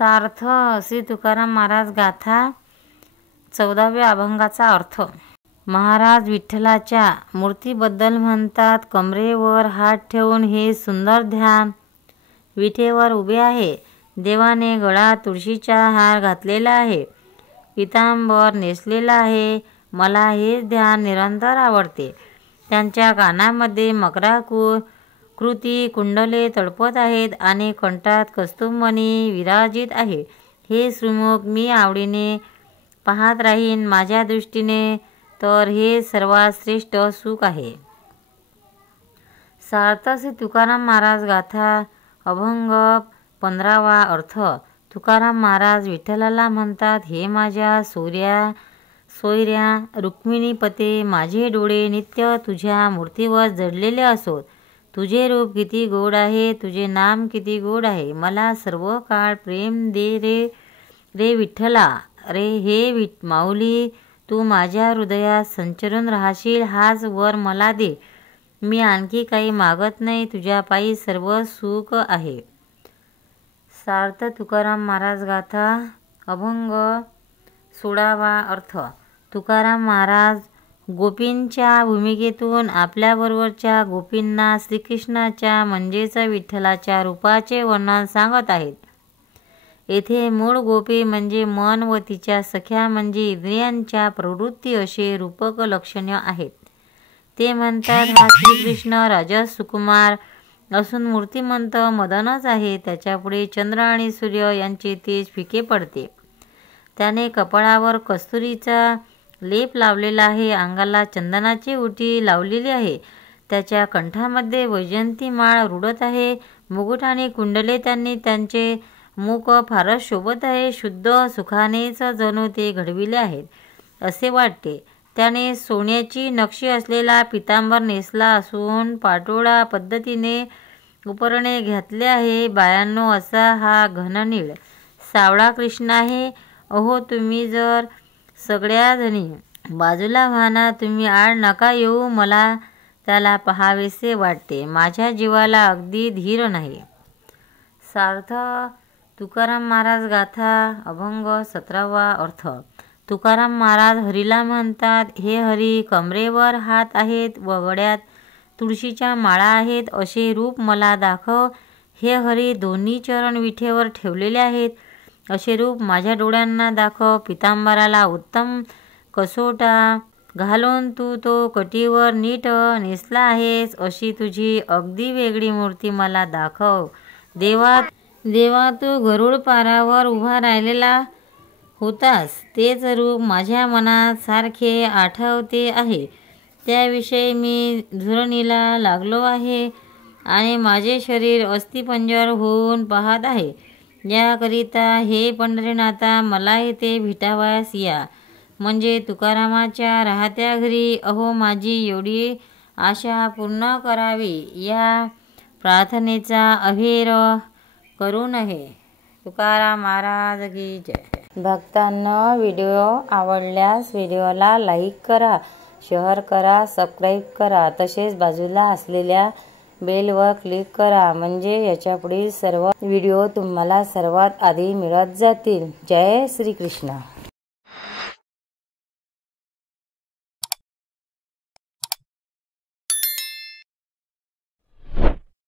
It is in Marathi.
सार्थ श्री तुकाराम महाराज गाथा 14व्या अभंगाचा अर्थ। महाराज विठ्ठलाच्या मूर्तीबद्दल म्हणतात, कमरेवर हात ठेवून हे सुंदर ध्यान विठेवर उभे आहे। देवाने गळ्यात तुळशीचा हार घातलेला आहे, पितांबर नेसलेला आहे। मला हे ध्यान निरंतर आवडते। त्यांच्या कानामध्ये मकराकृती कुंडले तळपत आहेत आणि कंठात कस्तुमणी विराजित आहे। हे श्रीमुख मी आवडीने पाहत राहीन। माझ्या दृष्टीने तर हे सर्वात श्रेष्ठ सुख आहे। सार्थ श्री तुकाराम महाराज गाथा अभंग 15वा अर्थ। तुकाराम महाराज विठ्ठलाला म्हणतात, हे माझ्या सोयऱ्या रुक्मिणीपते, माझे डोळे नित्य तुझ्या मूर्तीवर जडलेले असोत। तुझे रूप किती गोड आहे, तुझे नाम किती गोड आहे। मला सर्व काळ प्रेम दे रे विठ्ठला रे। हे माऊली, तू माझ्या हृदयात संचरून राहशील, हाच वर मला दे। मी आणखी काही मागत नाही, तुझ्या पायी सर्व सुख आहे। सार्थ तुकाराम महाराज गाथा अभंग 16वा अर्थ। तुकाराम महाराज गोपींच्या भूमिकेतून आपल्याबरोबरच्या गोपींना श्रीकृष्णाच्या म्हणजेच विठ्ठलाच्या रूपाचे वर्णन सांगत आहेत। येथे मूळ गोपी म्हणजे मन व तिच्या सख्या म्हणजे इंद्रियांच्या प्रवृत्ती असे रूपक लक्षणे आहेत। ते म्हणतात, हा श्रीकृष्ण राजस सुकुमार असून मूर्तिमंत मदनच आहे। त्याच्यापुढे चंद्र आणि सूर्य यांचे तेज फिके पडते। त्याने कपाळावर कस्तुरीचा लेप लावलेला आहे, अंगाला चंदनाची उटी लावलेली आहे। त्याच्या कंठामध्ये वैजयंती माळ रुडत आहे। मुकुट आणि कुंडले त्यांनी त्यांचे मुख फारच शोभत आहे। शुद्ध सुखानेच जणू ते घडविले आहेत असे वाटते। त्याने सोन्याची नक्षी असलेला पितांबर नेसला असून पाटोळा पद्धतीने उपरणे घातले आहे। बायांनो, असा हा घननीळ सावळा कृष्ण आहे। अहो, तुम्ही जर सगळ्या जणी बाजूला व्हाना, तुम्ही आड नका येऊ, मला त्याला पहावेसे वाटते। माझ्या जीवाला अगदी धीर नाही। सार्थ तुकाराम महाराज गाथा अभंग 17वा अर्थ। तुकाराम महाराज हरीला म्हणतात, हे हरी, कमरेवर हात आहेत व गळ्यात तुळशीच्या माळा आहेत असे रूप मला दाखव। हे हरी, दोन्ही चरण विठेवर ठेवलेले आहेत असे रूप माझ्या डोळ्यांना दाखव। पितांबराला उत्तम कसोटा घालून तू तो कटीवर नीट नेसला आहेस अशी तुझी अगदी वेगळी मूर्ती मला दाखव। देवा, तू गरुड पारावर उभा राहिलेला होतास, तेच रूप माझ्या मनात सारखे आठवते आहे। त्याविषयी मी धुरणीला लागलो आहे आणि माझे शरीर अस्थिपंजर होऊन पाहत आहे। याकरिता हे पंढरीनाथा, मला येथे भेटावयास या, म्हणजे तुकारामाच्या राहत्या घरी। अहो, माझी एवढी आशा पूर्ण करावी, या प्रार्थनेचा अभेर करू नये। तुकाराम महाराज की जय। भक्तांनो, व्हिडिओ आवडल्यास व्हिडिओला लाईक करा, शेअर करा, सबस्क्राईब करा, तसेच बाजूला असलेल्या बेलवर क्लिक करा, म्हणजे याच्यापुढील सर्व व्हिडिओ तुम्हाला सर्वात आधी मिळत जातील। जय श्री कृष्ण।